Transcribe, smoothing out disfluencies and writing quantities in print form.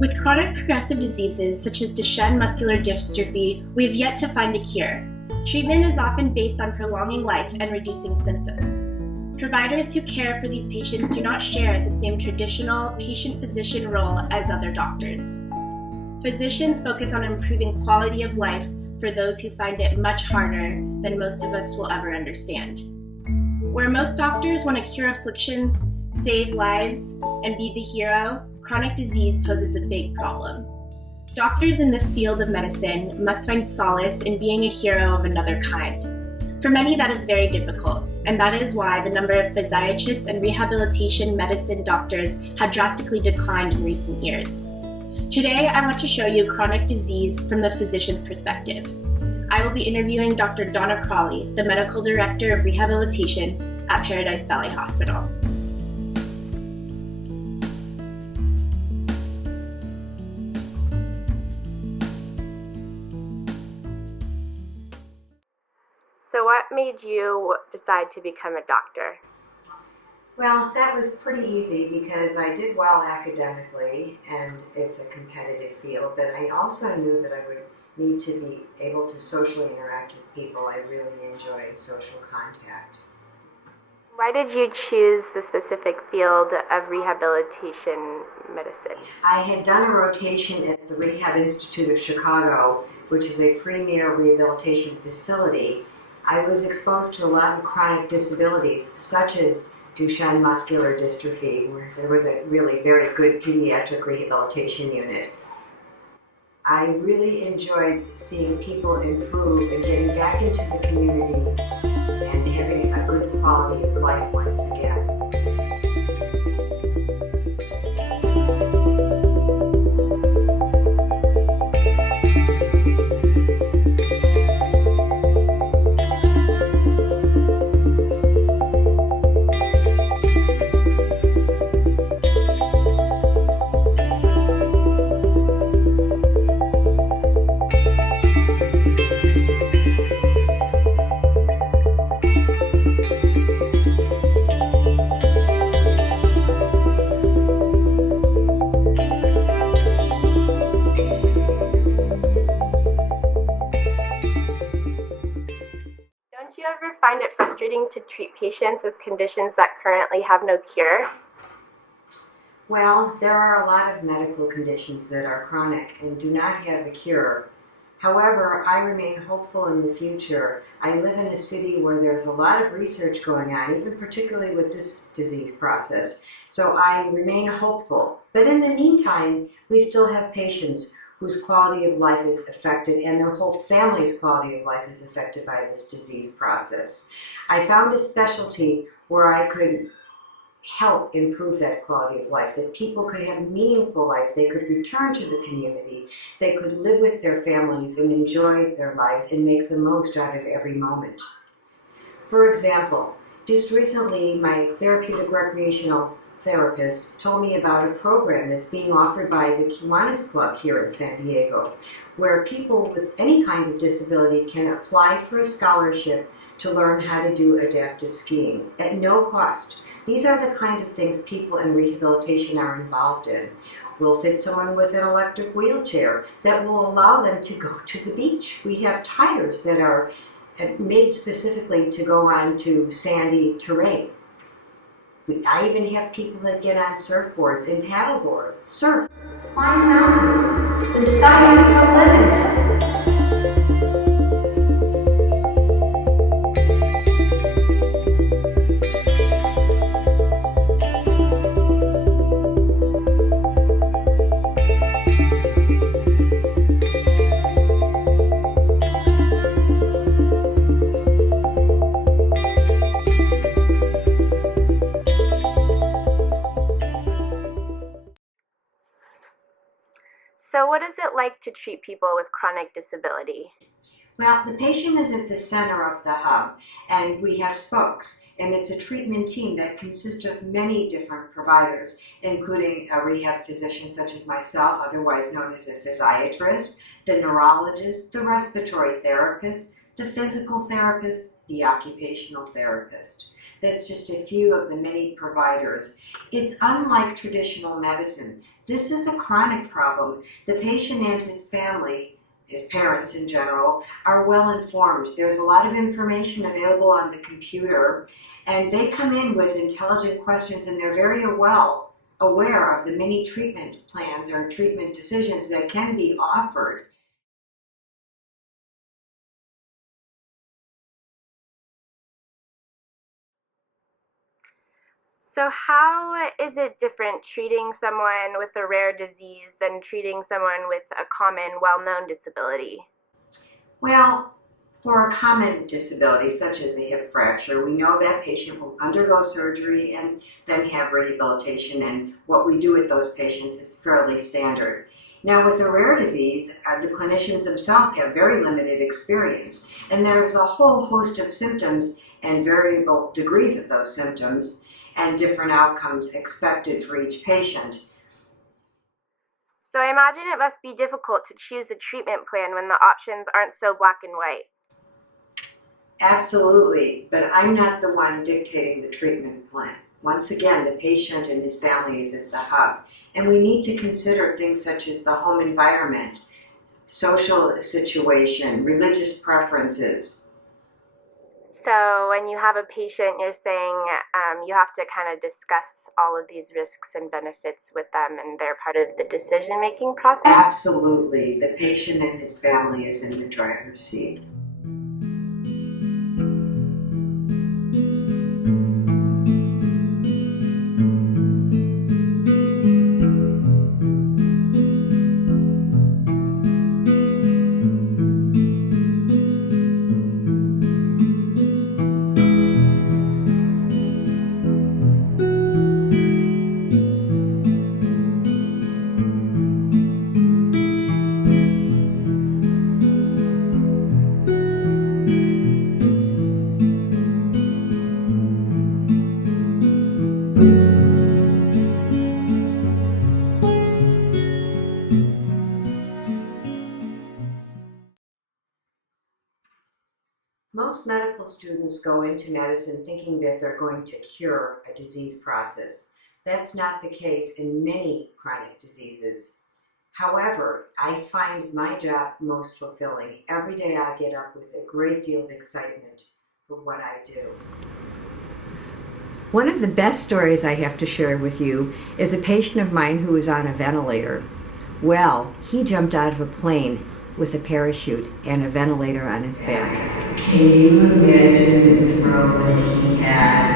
With chronic progressive diseases such as Duchenne muscular dystrophy, we have yet to find a cure. Treatment is often based on prolonging life and reducing symptoms. Providers who care for these patients do not share the same traditional patient-physician role as other doctors. Physicians focus on improving quality of life for those who find it much harder than most of us will ever understand. Where most doctors want to cure afflictions, save lives, and be the hero, chronic disease poses a big problem. Doctors in this field of medicine must find solace in being a hero of another kind. For many, that is very difficult, and that is why the number of physiatrists and rehabilitation medicine doctors have drastically declined in recent years. Today, I want to show you chronic disease from the physician's perspective. I will be interviewing Dr. Donna Crowley, the Medical Director of Rehabilitation at Paradise Valley Hospital. So what made you decide to become a doctor? Well, that was pretty easy because I did well academically and it's a competitive field, but I also knew that I would need to be able to socially interact with people. I really enjoy social contact. Why did you choose the specific field of rehabilitation medicine? I had done a rotation at the Rehab Institute of Chicago, which is a premier rehabilitation facility. I was exposed to a lot of chronic disabilities, such as Duchenne muscular dystrophy, where there was a really very good pediatric rehabilitation unit. I really enjoyed seeing people improve and getting back into the community and having a good quality of life once again. Don't you ever find it frustrating to treat patients with conditions that currently have no cure? Well, there are a lot of medical conditions that are chronic and do not have a cure. However, I remain hopeful in the future. I live in a city where there's a lot of research going on, even particularly with this disease process. So I remain hopeful. But in the meantime, we still have patients whose quality of life is affected and their whole family's quality of life is affected by this disease process. I found a specialty where I could help improve that quality of life, that people could have meaningful lives, they could return to the community, they could live with their families and enjoy their lives and make the most out of every moment. For example, just recently my therapeutic recreational therapist told me about a program that's being offered by the Kiwanis Club here in San Diego, where people with any kind of disability can apply for a scholarship to learn how to do adaptive skiing at no cost. These are the kind of things people in rehabilitation are involved in. We'll fit someone with an electric wheelchair that will allow them to go to the beach. We have tires that are made specifically to go on to sandy terrain. I even have people that get on surfboards and paddleboard, surf, climb mountains. The sky is the limit. So what is it like to treat people with chronic disability? Well, the patient is at the center of the hub, and we have spokes, and it's a treatment team that consists of many different providers, including a rehab physician such as myself, otherwise known as a physiatrist, the neurologist, the respiratory therapist, the physical therapist, the occupational therapist. That's just a few of the many providers. It's unlike traditional medicine. This is a chronic problem. The patient and his family, his parents in general, are well informed. There's a lot of information available on the computer, and they come in with intelligent questions, and they're very well aware of the many treatment plans or treatment decisions that can be offered. So how is it different treating someone with a rare disease than treating someone with a common, well-known disability? Well, for a common disability such as a hip fracture, we know that patient will undergo surgery and then have rehabilitation, and what we do with those patients is fairly standard. Now, with a rare disease, the clinicians themselves have very limited experience, and there's a whole host of symptoms and variable degrees of those symptoms and different outcomes expected for each patient. So I imagine it must be difficult to choose a treatment plan when the options aren't so black and white. Absolutely, but I'm not the one dictating the treatment plan. Once again, the patient and his family is at the hub, and we need to consider things such as the home environment, social situation, religious preferences. So when you have a patient, you're saying you have to kind of discuss all of these risks and benefits with them, and they're part of the decision-making process? Absolutely. The patient and his family is in the driver's seat. Most medical students go into medicine thinking that they're going to cure a disease process. That's not the case in many chronic diseases. However, I find my job most fulfilling. Every day I get up with a great deal of excitement for what I do. One of the best stories I have to share with you is a patient of mine who was on a ventilator. Well, he jumped out of a plane with a parachute and a ventilator on his back. Can you imagine the thrill that he had